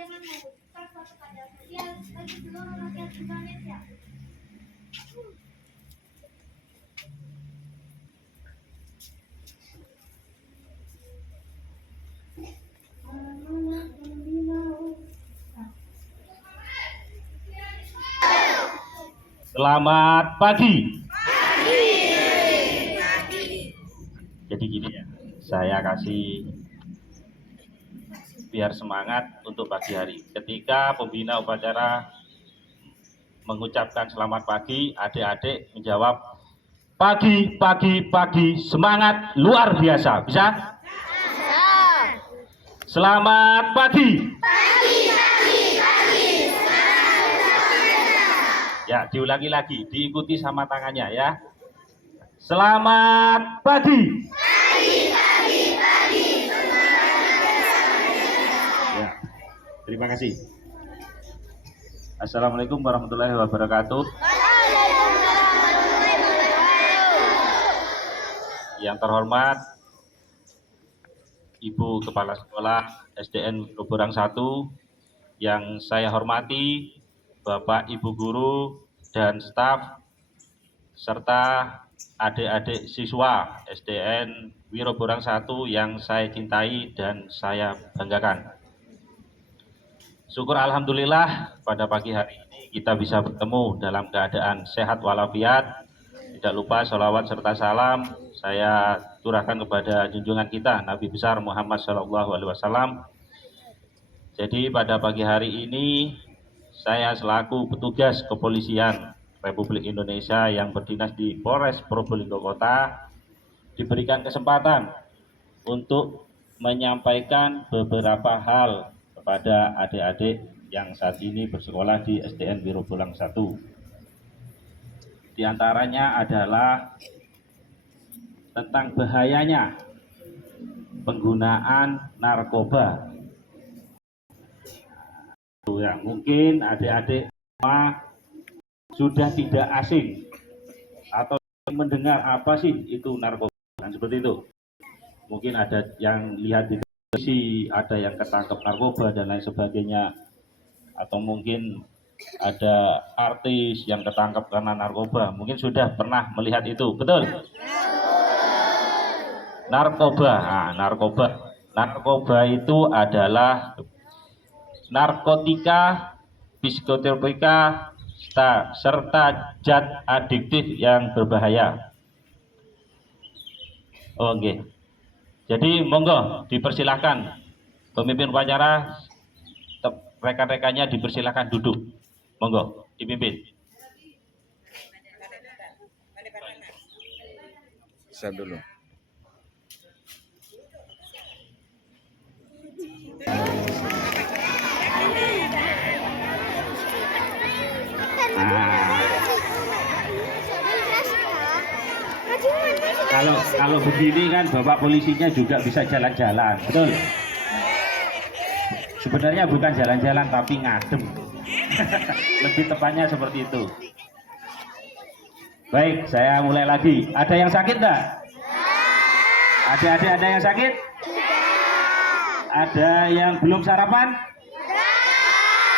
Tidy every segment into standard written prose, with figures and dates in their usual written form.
denganmu, serta kepada kalian bagi seluruh rakyat Indonesia. Selamat pagi. Jadi gini ya, saya kasih biar semangat untuk pagi hari. Ketika pembina upacara mengucapkan selamat pagi, adik-adik menjawab pagi, pagi, pagi, semangat luar biasa. Bisa? Selamat pagi. Ya, diulangi lagi, diikuti sama tangannya ya. Selamat pagi. Ya, terima kasih. Assalamualaikum warahmatullahi wabarakatuh. Yang terhormat Ibu Kepala Sekolah SDN Roborang 1, yang saya hormati Bapak Ibu Guru dan staf serta adik-adik siswa SDN Wiroborang 1 yang saya cintai dan saya banggakan. Syukur alhamdulillah pada pagi hari ini kita bisa bertemu dalam keadaan sehat walafiat. Tidak lupa sholawat serta salam saya curahkan kepada junjungan kita Nabi besar Muhammad SAW. Jadi pada pagi hari ini saya selaku petugas kepolisian Republik Indonesia yang berdinas di Polres Probolinggo Kota diberikan kesempatan untuk menyampaikan beberapa hal kepada adik-adik yang saat ini bersekolah di SDN Wiroborang 1. Di antaranya adalah tentang bahayanya penggunaan narkoba. Ya, mungkin adik-adik semua sudah tidak asing atau mendengar apa sih itu narkoba, dan seperti itu. Mungkin ada yang lihat di televisi, ada yang ketangkep narkoba dan lain sebagainya, atau mungkin ada artis yang ketangkep karena narkoba. Mungkin sudah pernah melihat itu, betul? Narkoba, narkoba itu adalah narkotika, psikotropika, serta zat adiktif yang berbahaya. Oke. Jadi monggo dipersilahkan pemimpin upacara, rekan-rekannya dipersilahkan duduk. Monggo dipimpin. Saya dulu. Kalau begini kan Bapak polisinya juga bisa jalan-jalan, betul? Sebenarnya bukan jalan-jalan tapi ngadem. Lebih tepatnya seperti itu. Baik, saya mulai lagi. Ada yang sakit enggak? Adik-adik ada yang sakit? Ada yang belum sarapan?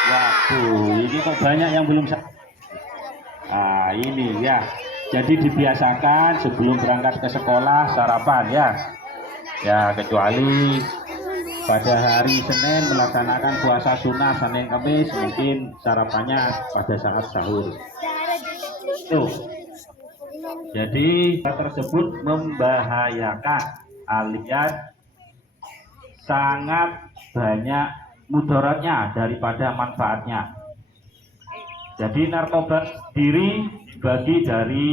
Waduh, ini kok banyak yang belum sarapan. Ah, ini ya. Jadi dibiasakan sebelum berangkat ke sekolah sarapan ya. Ya, kecuali pada hari Senin melaksanakan puasa sunnah Senin Kamis, mungkin sarapannya pada saat sahur. Tuh. Jadi tersebut membahayakan alias sangat banyak mudaratnya daripada manfaatnya. Jadi narkoba sendiri dibagi dari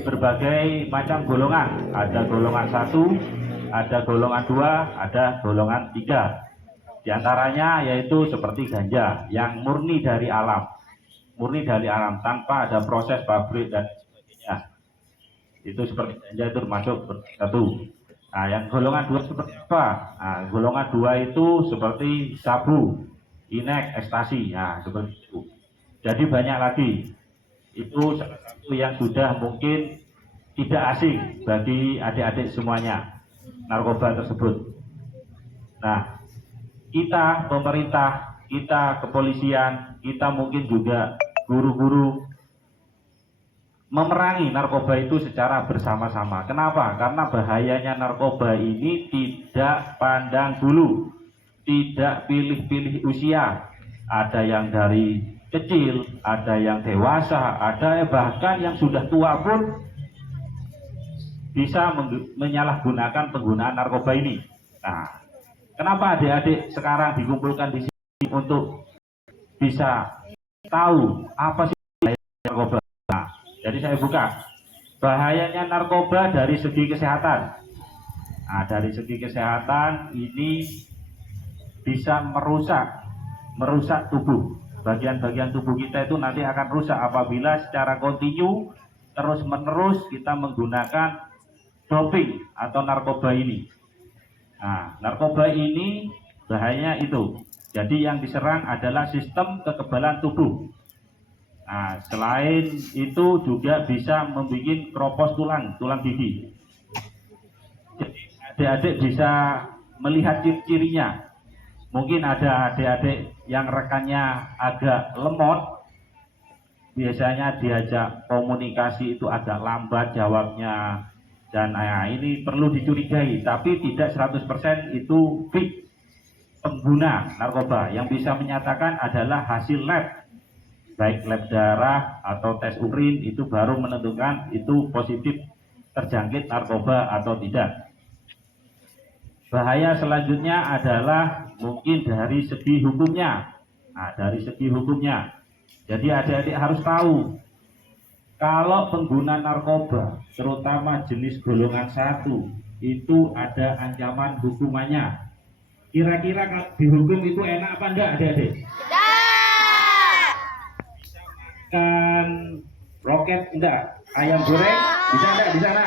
berbagai macam golongan. Ada golongan 1, ada golongan 2, ada golongan 3. Di antaranya yaitu seperti ganja yang murni dari alam. Murni dari alam tanpa ada proses pabrik dan sebagainya. Itu seperti ganja itu termasuk 1. Nah, yang golongan 2 seperti apa? Nah, golongan 2 itu seperti sabu, inek, ekstasi. Nah, seperti itu. Jadi banyak lagi. Itu salah satu yang sudah mungkin tidak asing bagi adik-adik semuanya, narkoba tersebut. Nah, kita pemerintah kita kepolisian, kita mungkin juga guru-guru memerangi narkoba itu secara bersama-sama. Kenapa? Karena bahayanya narkoba ini tidak pandang bulu, tidak pilih-pilih usia. Ada yang dari kecil, ada yang dewasa, ada bahkan yang sudah tua pun bisa menyalahgunakan penggunaan narkoba ini. Nah, kenapa adik-adik sekarang dikumpulkan di sini untuk bisa tahu apa sih narkoba? Nah, jadi saya buka bahayanya narkoba dari segi kesehatan. Nah, dari segi kesehatan ini bisa merusak tubuh. Bagian-bagian tubuh kita itu nanti akan rusak apabila secara kontinu terus-menerus kita menggunakan doping atau narkoba ini. Nah, narkoba ini bahayanya itu. Jadi yang diserang adalah sistem kekebalan tubuh. Nah, selain itu juga bisa membuat keropos tulang gigi. Jadi adik-adik bisa melihat ciri-cirinya. Mungkin ada adik-adik yang rekannya agak lemot, biasanya diajak komunikasi itu agak lambat jawabnya, dan ini perlu dicurigai, tapi tidak 100% itu fix pengguna narkoba. Yang bisa menyatakan adalah hasil lab, baik lab darah atau tes urin, itu baru menentukan itu positif terjangkit narkoba atau tidak. Bahaya selanjutnya adalah mungkin dari segi hukumnya. Nah, dari segi hukumnya, jadi adik-adik harus tahu kalau pengguna narkoba, terutama jenis golongan 1, itu ada ancaman hukumannya. Kira-kira dihukum itu enak apa enggak adik-adik? Kan roket enggak, ayam goreng bisa enggak di sana?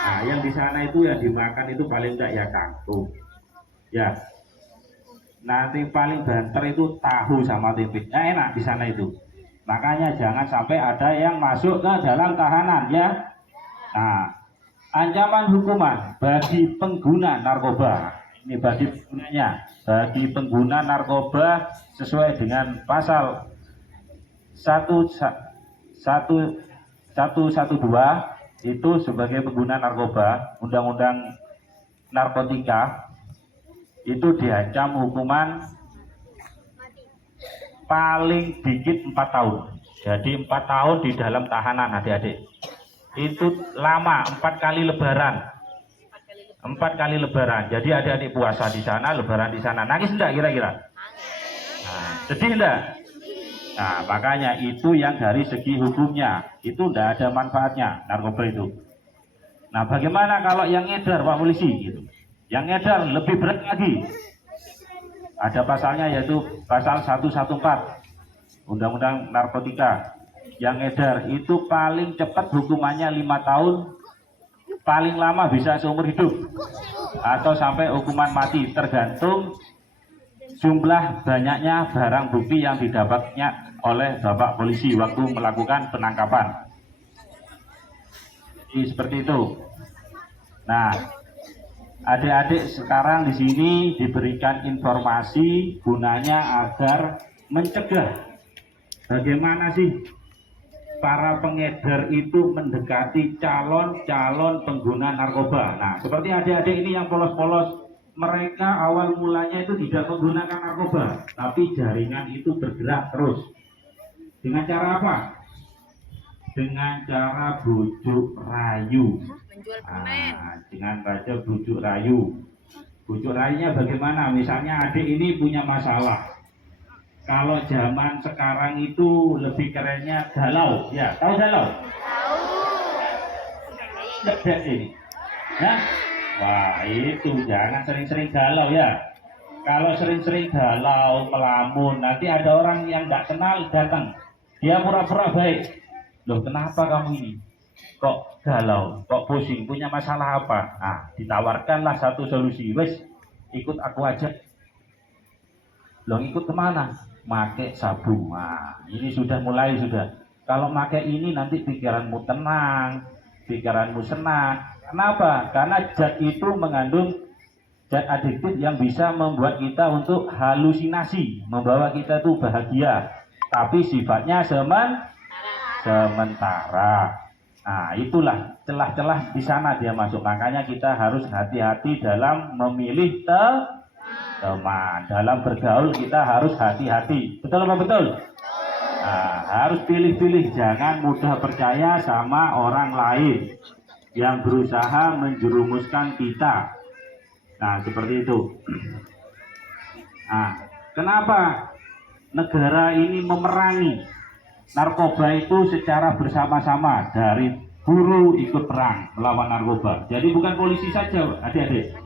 Nah, yang di sana itu yang dimakan itu paling enggak ya kangkung, ya. Nanti paling banter itu tahu sama tempe, ya enak di sana itu. Makanya jangan sampai ada yang masuk ke dalam tahanan, ya. Nah, ancaman hukuman bagi pengguna narkoba ini bagi pengguna narkoba sesuai dengan pasal 112 itu sebagai pengguna narkoba, undang-undang narkotika itu diancam hukuman paling dikit 4 tahun. Jadi 4 tahun di dalam tahanan adik-adik. Itu lama, 4 kali lebaran. 4 kali lebaran. Jadi adik-adik puasa di sana, lebaran di sana. Nangis enggak kira-kira? Nah, sedih enggak? Nah, makanya itu yang dari segi hukumnya itu tidak ada manfaatnya narkoba itu. Nah, bagaimana kalau yang ngedar, Pak Polisi gitu? Yang ngedar lebih berat lagi. Ada pasalnya yaitu pasal 114 Undang-Undang Narkotika. Yang ngedar itu paling cepat hukumannya 5 tahun, paling lama bisa seumur hidup atau sampai hukuman mati, tergantung jumlah banyaknya barang bukti yang didapatnya oleh Bapak Polisi waktu melakukan penangkapan. Jadi, seperti itu. Nah, adik-adik sekarang di sini diberikan informasi gunanya agar mencegah bagaimana sih para pengedar itu mendekati calon-calon pengguna narkoba. Nah, seperti adik-adik ini yang polos-polos, mereka awal mulanya itu tidak menggunakan narkoba, tapi jaringan itu bergerak terus. Dengan cara apa? Dengan cara bujuk rayu. Dengan baca bujuk rayu. Bujuk rayunya bagaimana? Misalnya adik ini punya masalah. Kalau zaman sekarang itu lebih kerennya galau, ya. Tahu galau? Tahu. Dedek ini. Nah, wah itu jangan sering-sering galau ya. Kalau sering-sering galau, melamun, nanti ada orang yang nggak kenal datang. Dia pura-pura baik. Loh, kenapa kamu ini? Kok galau? Kok pusing? Punya masalah apa? Nah, ditawarkanlah satu solusi. Wes, ikut aku aja. Loh, ikut kemana? Make sabu. Nah, ini sudah mulai sudah. Kalau make ini nanti pikiranmu tenang, pikiranmu senang. Kenapa? Karena zat itu mengandung zat adiktif yang bisa membuat kita untuk halusinasi, membawa kita tuh bahagia, tapi sifatnya sementara. Nah, itulah celah-celah di sana dia masuk. Makanya kita harus hati-hati dalam memilih teman. Dalam bergaul kita harus hati-hati. Betul apa betul? Nah, harus pilih-pilih, jangan mudah percaya sama orang lain yang berusaha menjerumuskan kita. Nah, seperti itu. Nah, kenapa negara ini memerangi narkoba itu secara bersama-sama, dari guru ikut perang melawan narkoba. Jadi bukan polisi saja, adik-adik.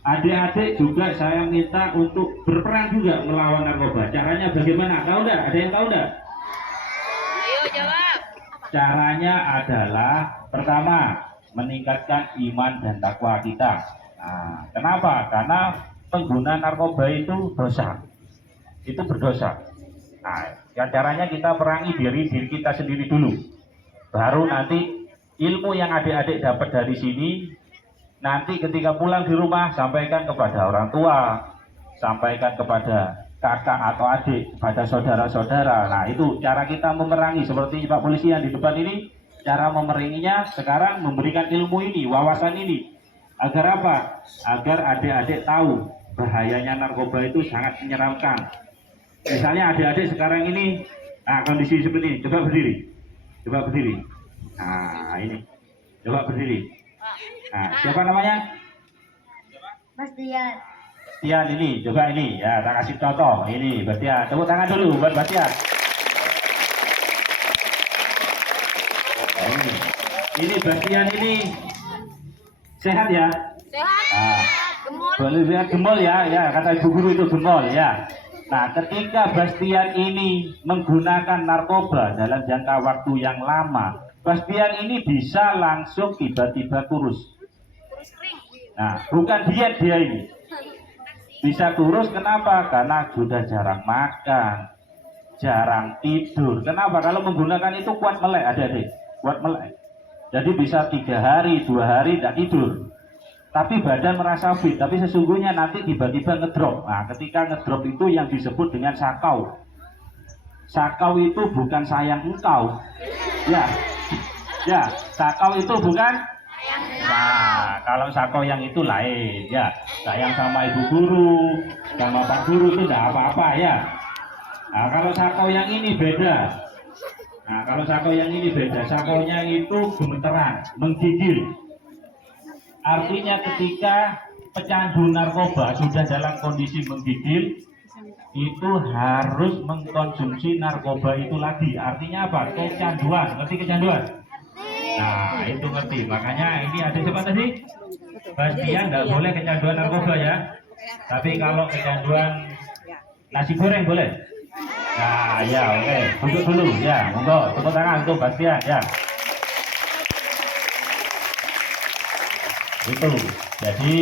Adik-adik juga saya minta untuk berperang juga melawan narkoba. Caranya bagaimana? Tahu enggak? Ada yang tahu enggak? Ayo jawab. Caranya adalah pertama, meningkatkan iman dan takwa kita. Nah, kenapa? Karena pengguna narkoba itu dosa. Itu berdosa. Nah, caranya kita perangi diri kita sendiri dulu. Baru nanti ilmu yang adik-adik dapat dari sini, nanti ketika pulang di rumah sampaikan kepada orang tua, sampaikan kepada kakak atau adik, kepada saudara-saudara. Nah, itu cara kita memerangi. Seperti Pak Polisi yang di depan ini, cara memeranginya sekarang memberikan ilmu ini, wawasan ini. Agar apa? Agar adik-adik tahu bahayanya narkoba itu sangat menyeramkan. Misalnya adik-adik sekarang ini, nah kondisi seperti ini, coba berdiri. Coba berdiri. Nah, ini. Coba berdiri. Nah, siapa namanya? Mas Dian. Bastian ini, coba ini, ya, tak kasih contoh. Ini, Bastian. Tepuk tangan dulu buat Bastian. Nah, ini Bastian ini sehat ya? Sehat. Nah, Gemul. boleh lihat gemol ya, kata ibu guru itu gemol ya. Nah, ketika Bastian ini menggunakan narkoba dalam jangka waktu yang lama, Bastian ini bisa langsung tiba-tiba kurus. Kurus kering. Nah, bukan diet dia ini. Bisa kurus, kenapa? Karena sudah jarang makan, jarang tidur. Kenapa? Kalau menggunakan itu kuat melek, adik-adik. Kuat melek. Jadi bisa 3 hari, 2 hari tidak tidur. Tapi badan merasa fit, tapi sesungguhnya nanti tiba-tiba ngedrop. Nah, ketika ngedrop itu yang disebut dengan sakau. Sakau itu bukan sayang engkau. Ya, sakau itu bukan. Nah, kalau sakau yang itu lain, ya. Sayang sama ibu guru, sama pak guru itu tidak apa-apa ya. Nah, kalau sakau yang ini beda. Nah, kalau sakau yang ini beda. Sakaunya itu gemeteran, menggigil. Artinya ketika pecandu narkoba sudah dalam kondisi menggigil, itu harus mengkonsumsi narkoba itu lagi. Artinya apa? Kecanduan. Ngerti kecanduan? Nah, itu ngerti. Makanya ini ada siapa tadi? Bastian nggak boleh kecanduan narkoba ya. Tapi kalau kecanduan nasi goreng boleh. Nah, ya oke. Duduk dulu ya. Monggo, tepuk tangan untuk Bastian ya. Itu, jadi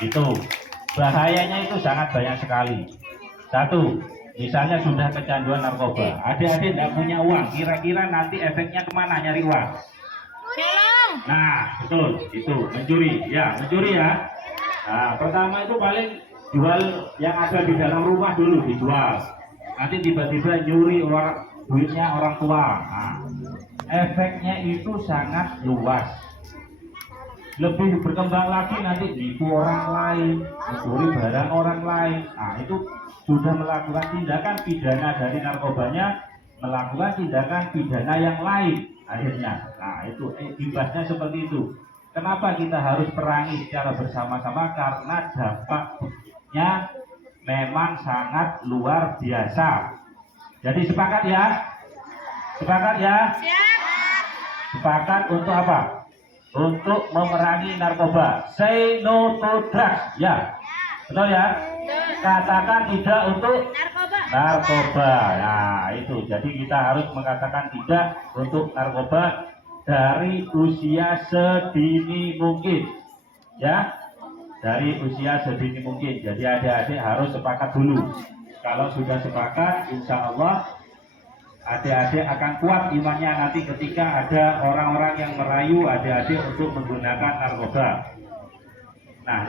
itu bahayanya itu sangat banyak sekali. Satu, misalnya sudah kecanduan narkoba, adik-adik tidak punya uang, kira-kira nanti efeknya kemana nyari uang? Film. Nah, betul, itu mencuri ya. Nah, pertama itu paling jual yang ada di dalam rumah dulu dijual. Nanti tiba-tiba nyuri duitnya orang tua. Nah, efeknya itu sangat luas. Lebih berkembang lagi nanti nipu orang lain, mencuri barang orang lain. Nah, itu sudah melakukan tindakan pidana dari narkobanya, melakukan tindakan pidana yang lain akhirnya. Nah, itu imbasnya seperti itu. Kenapa kita harus perangi secara bersama-sama? Karena dampaknya memang sangat luar biasa. Jadi sepakat ya? Sepakat ya? Sepakat untuk apa? Untuk memerangi narkoba. Say no to drugs. Ya, betul ya? Katakan tidak untuk narkoba. Nah, itu. Jadi kita harus mengatakan tidak untuk narkoba dari usia sedini mungkin. Ya, dari usia sedini mungkin. Jadi adik-adik harus sepakat dulu. Kalau sudah sepakat, insya Allah adik-adik akan kuat imannya nanti ketika ada orang-orang yang merayu adik-adik untuk menggunakan narkoba. Nah,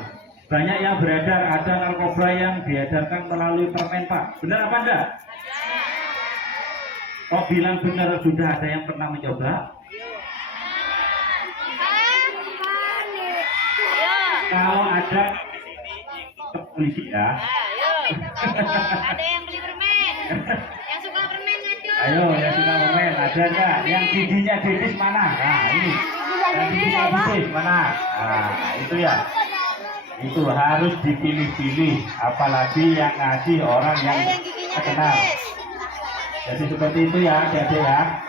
banyak yang beredar, ada narkoba yang diedarkan melalui permen, Pak. Benar apa enggak? Kok bilang benar, sudah ada yang pernah mencoba? Kalau ada ke polisi ya. Ayo. Ada yang beli permen. Yang suka permen ngaco. Ayo, yang suka permen, ada enggak? Yang giginya tipis mana? Nah, ini. Yang giginya tipis mana? Nah, itu ya. Itu harus dipilih-pilih, apalagi yang ngasih orang yang terkenal. Jadi seperti itu ya, adik-adik ya.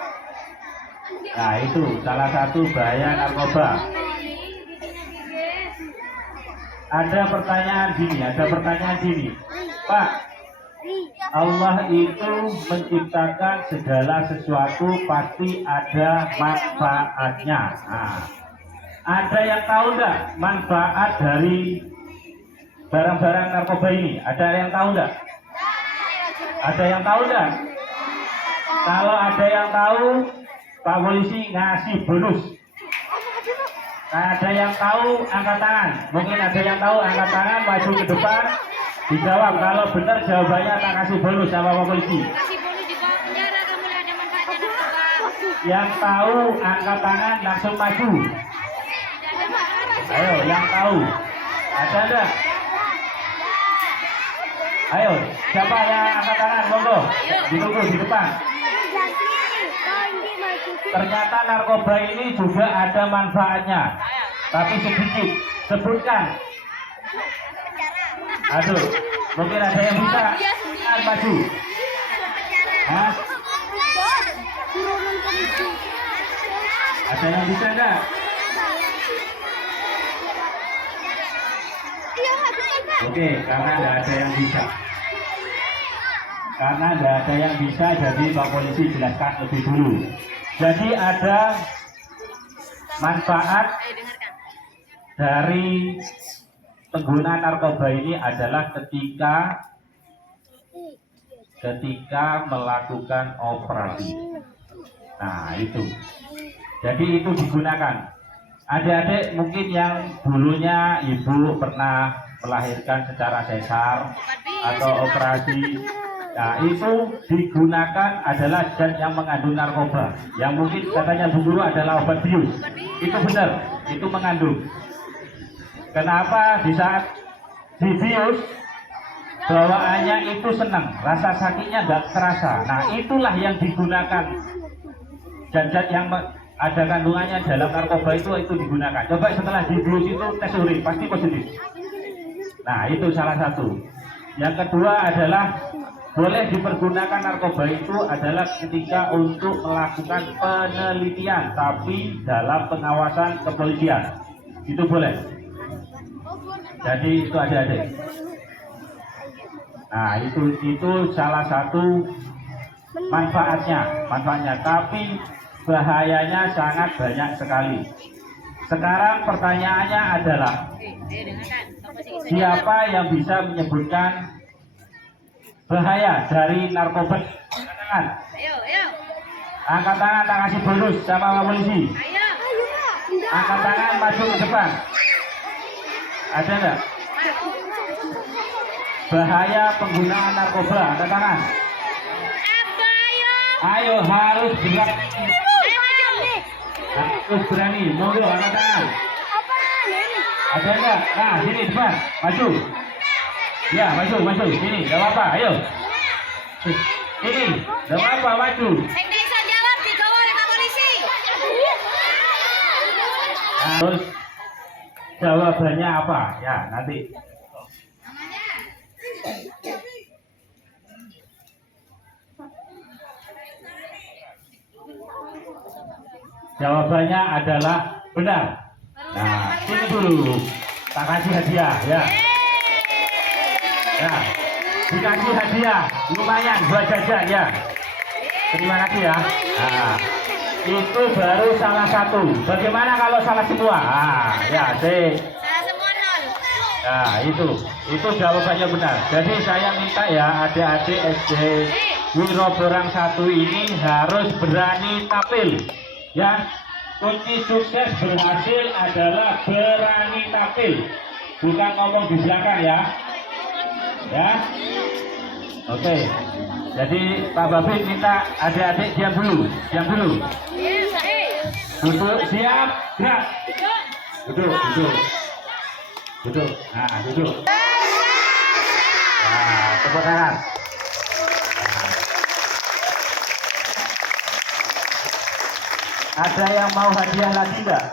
Nah, itu salah satu bahaya narkoba. Ada pertanyaan gini, Pak, Allah itu menciptakan segala sesuatu pasti ada manfaatnya. Nah, ada yang tahu enggak manfaat dari barang-barang narkoba ini? Ada yang tahu enggak? Ada yang tahu enggak? Kalau ada yang tahu, Pak Polisi ngasih bonus. Ada yang tahu, angkat tangan. Mungkin ada yang tahu, angkat tangan, maju ke depan, dijawab. Kalau benar jawabannya tak kasih bonus sama Pak Polisi. Kasih bonus di bawah penjara kamu ada manfaatnya narkoba. Yang tahu, angkat tangan, langsung maju. Ayo, yang tahu. Ada enggak? Ayo, siapa yang angkat tangan? Monggo. Ditunggu di depan. Ternyata narkoba ini juga ada manfaatnya, tapi sedikit. Sebutkan. Aduh, mungkin ada yang bisa. Maju. Hah? Ada yang bisa enggak? Oke, karena nggak ada yang bisa. Karena nggak ada yang bisa, jadi Pak Polisi jelaskan lebih dulu. Jadi ada manfaat dari penggunaan narkoba ini adalah ketika melakukan operasi. Nah, itu. Jadi itu digunakan. Adik-adik mungkin yang dulunya ibu pernah melahirkan secara sesar atau operasi, nah itu digunakan adalah zat yang mengandung narkoba, yang mungkin katanya Bu Guru adalah obat bius. Itu benar, itu mengandung. Kenapa? Di saat dibius bawaannya itu senang, rasa sakitnya nggak terasa. Nah, itulah yang digunakan zat-zat yang ada kandungannya dalam narkoba itu digunakan. Coba setelah dibius itu tes urin pasti positif. Nah, itu salah satu. Yang kedua adalah boleh dipergunakan narkoba itu adalah ketika untuk melakukan penelitian, tapi dalam pengawasan kepolisian. Itu boleh. Jadi itu adik-adik. Nah, itu salah satu manfaatnya. Tapi bahayanya sangat banyak sekali. Sekarang pertanyaannya adalah, siapa yang bisa menyebutkan bahaya dari narkoba? Angkat tangan. Ayo. Angkat tangan, tak kasih bonus sama Pak Polisi. Ayo. Angkat tangan, maju ke depan. Ada enggak? Bahaya penggunaan narkoba, angkat tangan. Apa ayo? Ayo, harus berani. Ayo maju. Harus berani, monggo angkat tangan. Ada enggak? Nah, sini depan, maju. Ya, maju. Sini, enggak apa-apa, ayo. Ini, enggak apa-apa, maju. Saya nggak bisa jawab, digawa oleh Pak Polisi. Terus jawabannya apa? Ya, nanti. Jawabannya adalah benar. Nah, sini dulu. Tak kasih hadiah, ya. Ya, dikasih hadiah, lumayan buat jajan ya. Terima kasih ya. Nah, itu baru salah satu. Bagaimana kalau salah semua? Ya, Salah semua nol. Nah, itu jawabannya benar. Jadi saya minta ya adik-adik SD Wiroborang 1 ini harus berani tampil. Ya, kunci sukses berhasil adalah berani tampil. bukan ngomong di belakang ya. Ya. Oke. Jadi Pak Babin minta adik-adik diam dulu. Diam dulu. Duduk, siap, gerak. Duduk. Duduk. Nah, duduk. Nah, tepuk tangan. Ada yang mau hadiah lagi enggak?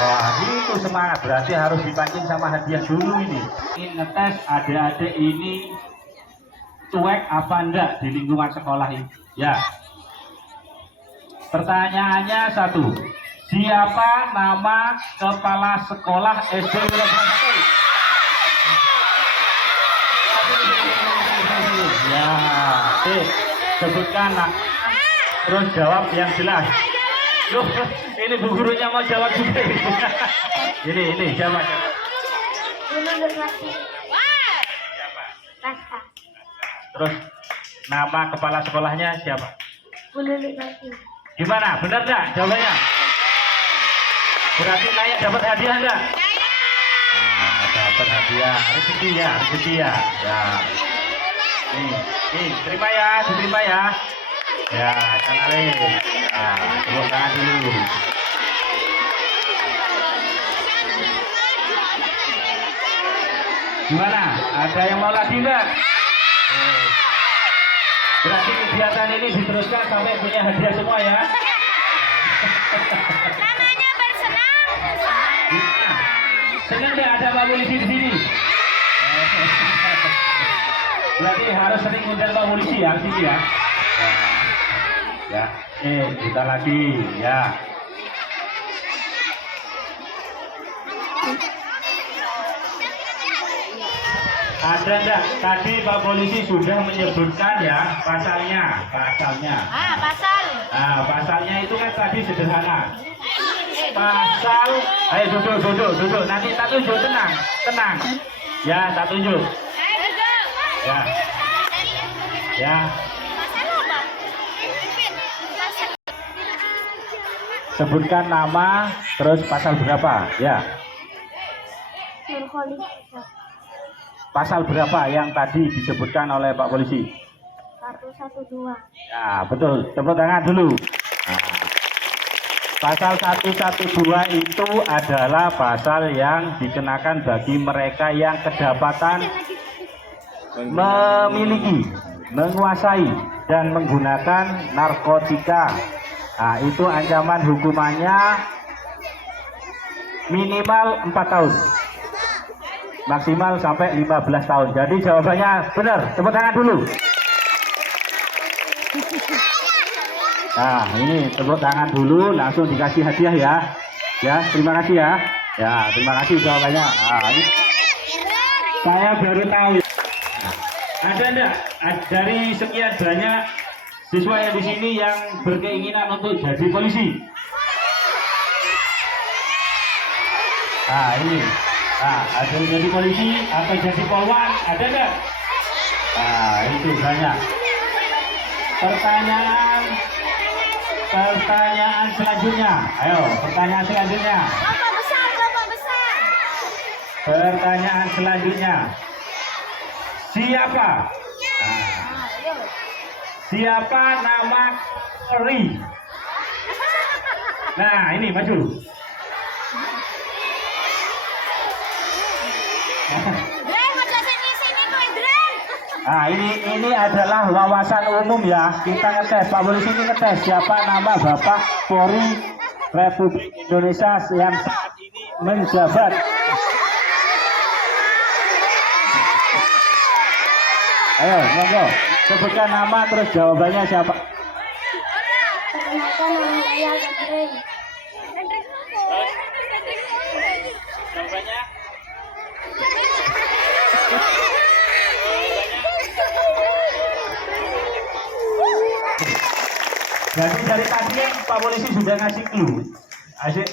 Wah, itu semangat. Berarti harus dipancing sama hadiah dulu ini. Ini ngetes adik-adik ini cuek apa enggak di lingkungan sekolah ini. Ya. Pertanyaannya satu. Siapa nama kepala sekolah SD Wilayah? Ya, sebutkan nak. Terus jawab yang jelas. Loh, ini bu gurunya mau jawab juga. Ini siapa? Siapa? Terus nama kepala sekolahnya siapa? Gimana? Benar nggak jawabannya? Berarti layak dapat hadiah enggak? Nah, dapat hadiah. Rezeki ya. Ya. Nih, diterima ya. Ya, kenalin. Nah, tepuk tangan dulu. Gimana? Ada yang mau lagi enggak? Berarti kegiatan ini diteruskan sampai punya hadiah semua ya. Namanya bersenang. Senang nggak ada Pak Polisi di sini? Berarti harus sering undang Pak Polisi ya di sini ya. Ya, kita lagi ya. Ada enggak? Tadi Pak Polisi sudah menyebutkan ya pasalnya. Pasal. Pasalnya itu kan tadi sederhana. Pasal, ayo duduk. Nanti tak tunjuk, tenang. Ya, tak tunjuk. Ya. Sebutkan nama, terus pasal berapa? Ya. Pasal berapa yang tadi disebutkan oleh Pak Polisi? 112. Ya, betul. Tepuk tangan dulu. Nah, pasal 112 itu adalah pasal yang dikenakan bagi mereka yang kedapatan memiliki, menguasai, dan menggunakan narkotika. Nah, itu ancaman hukumannya minimal 4 tahun. Maksimal sampai 15 tahun. Jadi jawabannya benar. Tepuk tangan dulu. Nah, ini tepuk tangan dulu, langsung dikasih hadiah ya. Ya, terima kasih ya. Ya, terima kasih jawabannya. Nah, ini saya baru tahu. Ada enggak dari sekian banyak siswa yang di sini yang berkeinginan untuk jadi polisi? Nah, ini. Nah, ada yang jadi polisi atau jadi polwan? Ada enggak? Nah, itu banyak. Pertanyaan selanjutnya. Ayo, pertanyaan selanjutnya. Bapak besar. Pertanyaan selanjutnya. Siapa? Siapa nama Ri? Nah, ini maju. Nah, ini adalah wawasan umum ya. Kita ngetes, Pak Polisi ini ngetes siapa nama Bapak Polri Republik Indonesia yang saat ini menjabat. Ayo, monggo. Sebutkan nama terus jawabannya siapa? Perkenalkan nama saya Hendrik. Jawabannya? Jadi dari tadi Pak Polisi sudah ngasih clue,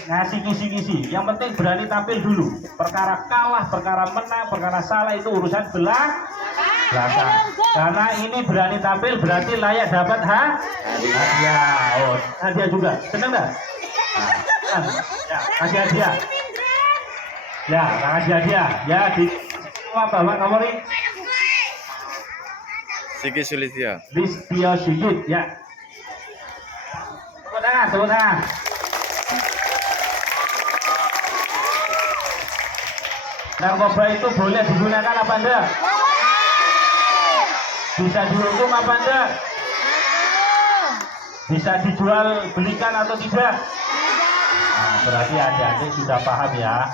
ngasih kisi-kisi. Yang penting berani tampil dulu. Perkara kalah, perkara menang, perkara salah itu urusan belakang. Karena ini berani tampil berarti layak dapat hadiah. Oh, hadiah juga. Senang nggak? Nah, ya, kasih hadiah. Ya, tangan dia. Ya, di Bapak Kapolri. Sigi Sulistyo. Listio Sigit, ya. Tepuk tangan, tepuk tangan. Narkoba itu boleh digunakan apa enggak? Bisa dihukum apa enggak? Bisa dijual belikan atau tidak? Nah, berarti adik-adik sudah paham ya.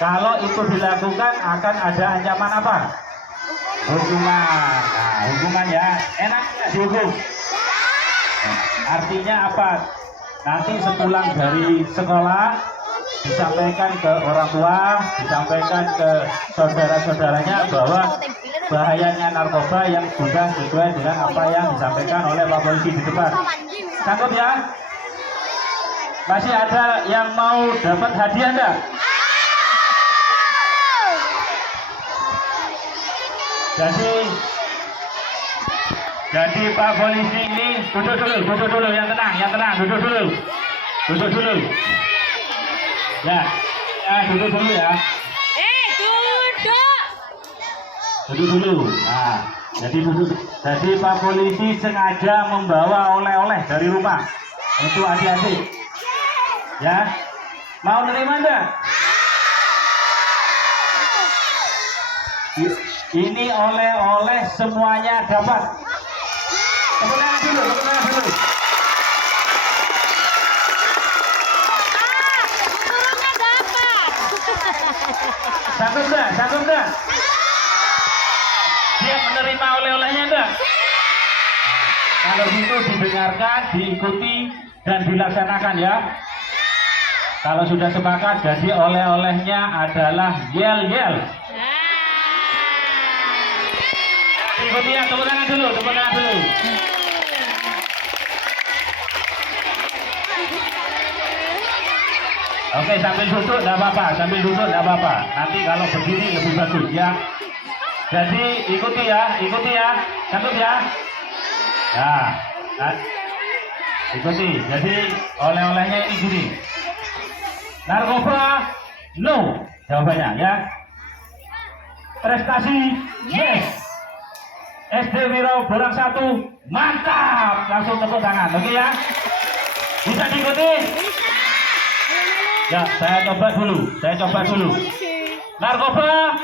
Kalau itu dilakukan akan ada ancaman apa? Hukuman. Nah, hukuman ya. Enak nggak dihukum? Nah, artinya apa? Nanti sepulang dari sekolah disampaikan ke orang tua, disampaikan ke saudara-saudaranya bahwa bahayanya narkoba yang sudah sesuai dengan apa yang disampaikan oleh Pak Polisi di depan. Cakep ya? Masih ada yang mau dapat hadiah enggak? Jadi Pak Polisi ini duduk dulu, yang tenang, duduk dulu. Ya, duduk dulu ya. Duduk dulu. Nah, jadi Pak Polisi sengaja membawa oleh-oleh dari rumah untuk adik-adik. Ya, mau nerima enggak? Ini oleh-oleh semuanya dapat. Tepuk tangan dulu. Sanggup enggak? Siap menerima oleh-olehnya enggak? Kalau gitu didengarkan, diikuti, dan dilaksanakan ya. Kalau sudah sepakat, jadi oleh-olehnya adalah yel-yel. Ikuti ya, tepuk tangan dulu. Oke, sambil duduk enggak apa-apa. Nanti kalau berdiri lebih bagus ya. Jadi ikuti ya. Sanggup ya? Ya. Nah, ikuti. Jadi oleh-olehnya ini gini. Narkoba no jawabannya ya. Prestasi yes. SD Wiro Borang 1 mantap. Langsung tepuk tangan. Oke ya. Bisa diikuti? Ya, saya coba dulu. Narkoba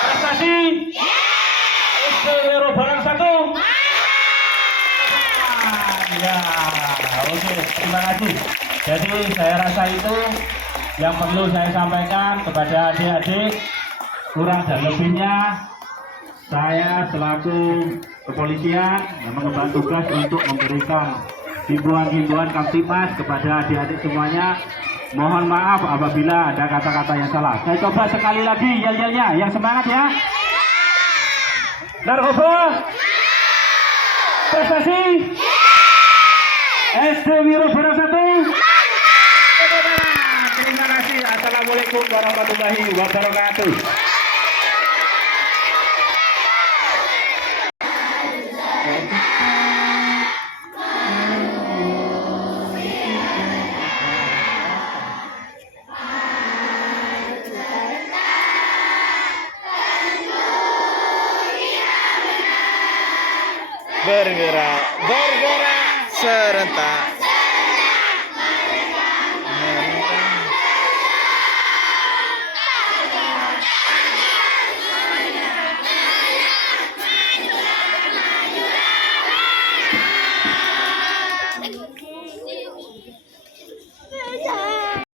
prestasi SD Wiro Borang 1 ya. Oke, terima kasih. Jadi saya rasa itu yang perlu saya sampaikan kepada adik-adik. Kurang dan lebihnya saya selaku kepolisian yang mengemban tugas untuk memberikan himbauan-himbauan Kamtibmas kepada adik-adik semuanya. Mohon maaf apabila ada kata-kata yang salah. Saya coba sekali lagi yel-yelnya, yang semangat ya. Narkoba prestasi SD Wiro Borang 1. Terima kasih. Assalamualaikum warahmatullahi wabarakatuh. Bergerak serentak.